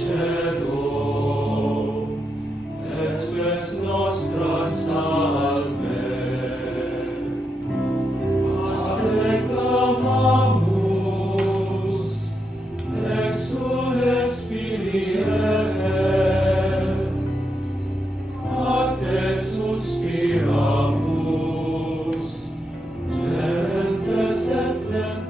Concedo, et spes nostra salve. Ad clamamus, exules Spiriae, a te suspiramus, gentes et flentes.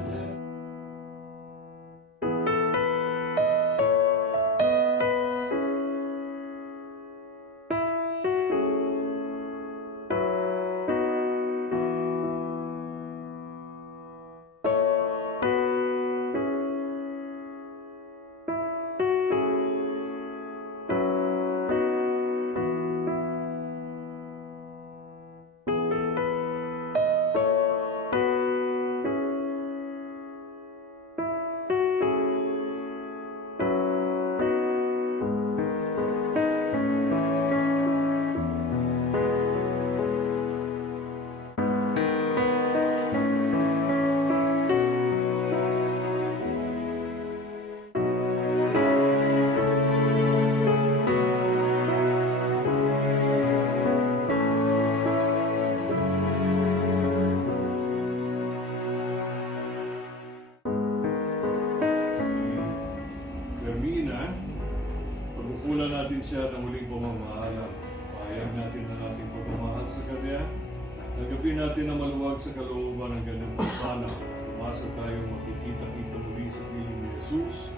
Carmina, pagkukulan natin siya ng muling pamamahala. Pahayag natin na ating pagmamahal sa Kanya. Nagapin natin na maluwag sa kalooban ng kanyang pagpana. Umasa tayong makikita-kita muli sa piling ni Jesus.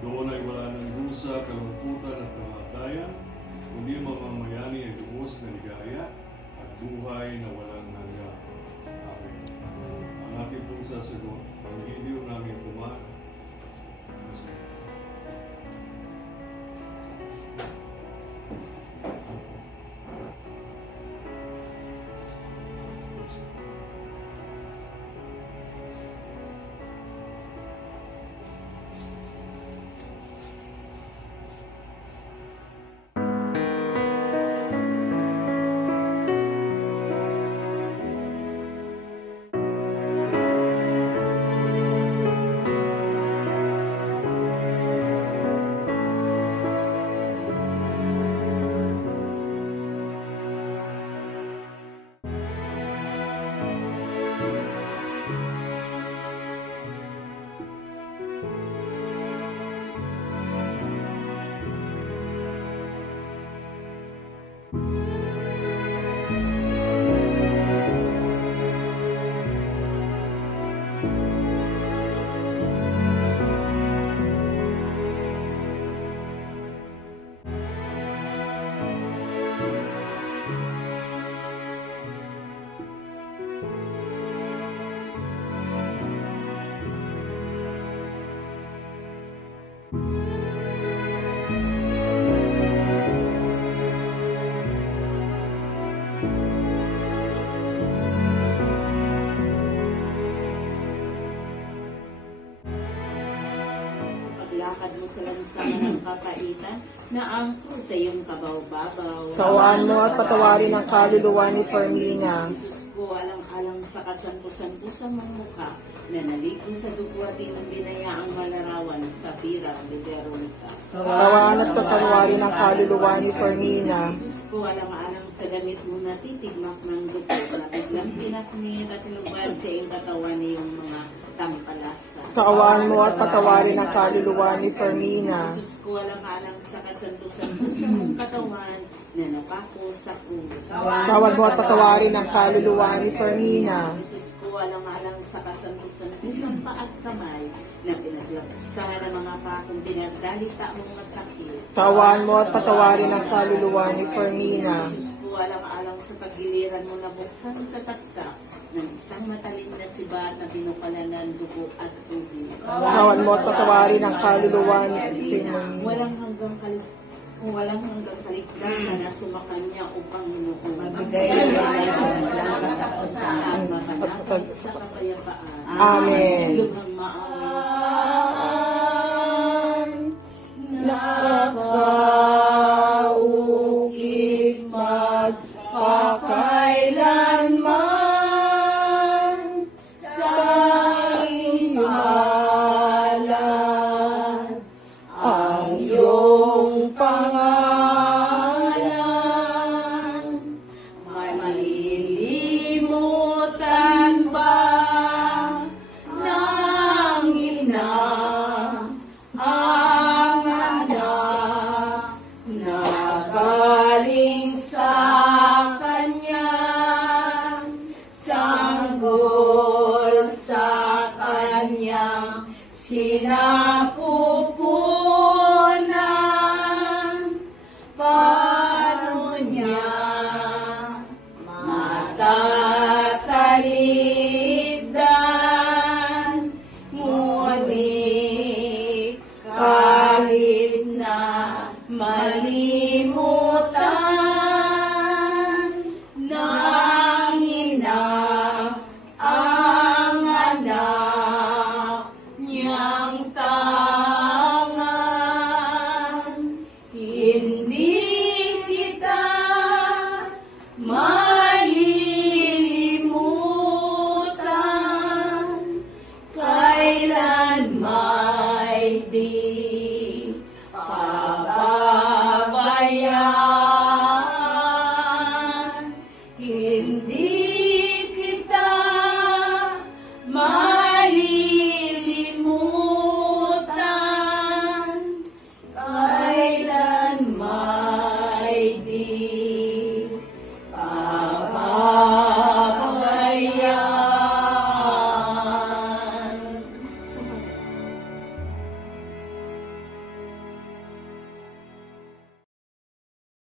Doon ay wala ng dusa, kalungkutan at kamatayan, kundi mamamayani ay lubos na ligaya at buhay na walang hanggan. Amen. Ang ating pong sasagot, ang video namin kumain. Lakad mo sa lansangan ng kapaitan, na ang krus sa iyong kabaw-babaw. Kawaan mo at patawarin ang kaluluwa ni Fermina. Isus ko, alang-alang sa kasampusan-pusang mong mukha, na naligo sa dugwating ng binayaang malarawan sa birang Liberonica. Kawaan at patawarin ang kaluluwa ni Fermina. Isus ko, alang-alang sa damit mo na titigmak ng dugo, na biglang pinaknit at lubad sa iyong katawan niyong mga tampalasa. Kawaan mo at patawarin ang kaluluwa ni Fermina. Isus ko, alang-alang sa kasanto-santosang mong katawan, na napako sa krus. Tawad mo at patawarin ang kaluluwa ni Fermina. Isus ko, alang-alang sa kasanto-santosang paa at kamay, na pinaglapusan ng mga pakong pinagdalita mong masakit. Kawaan mo at patawarin ang kaluluwa ni Fermina. Isus ko, alang-alang sa paggiliran mo na buksan sa saksak, ng isang matalim na sibat na binukalan ng dugo at tubig. Tawad mo at patawarin ang kaluluwa ni Fermina. Walang hanggang kaligtasan na sumakan niya upang Panginoon. Magbigay ng at mapanatag sa kapayapaan. Amen. Lubhang maawin Nakakaukit magpakailanman sa iyong ngalan ang iyong Malimo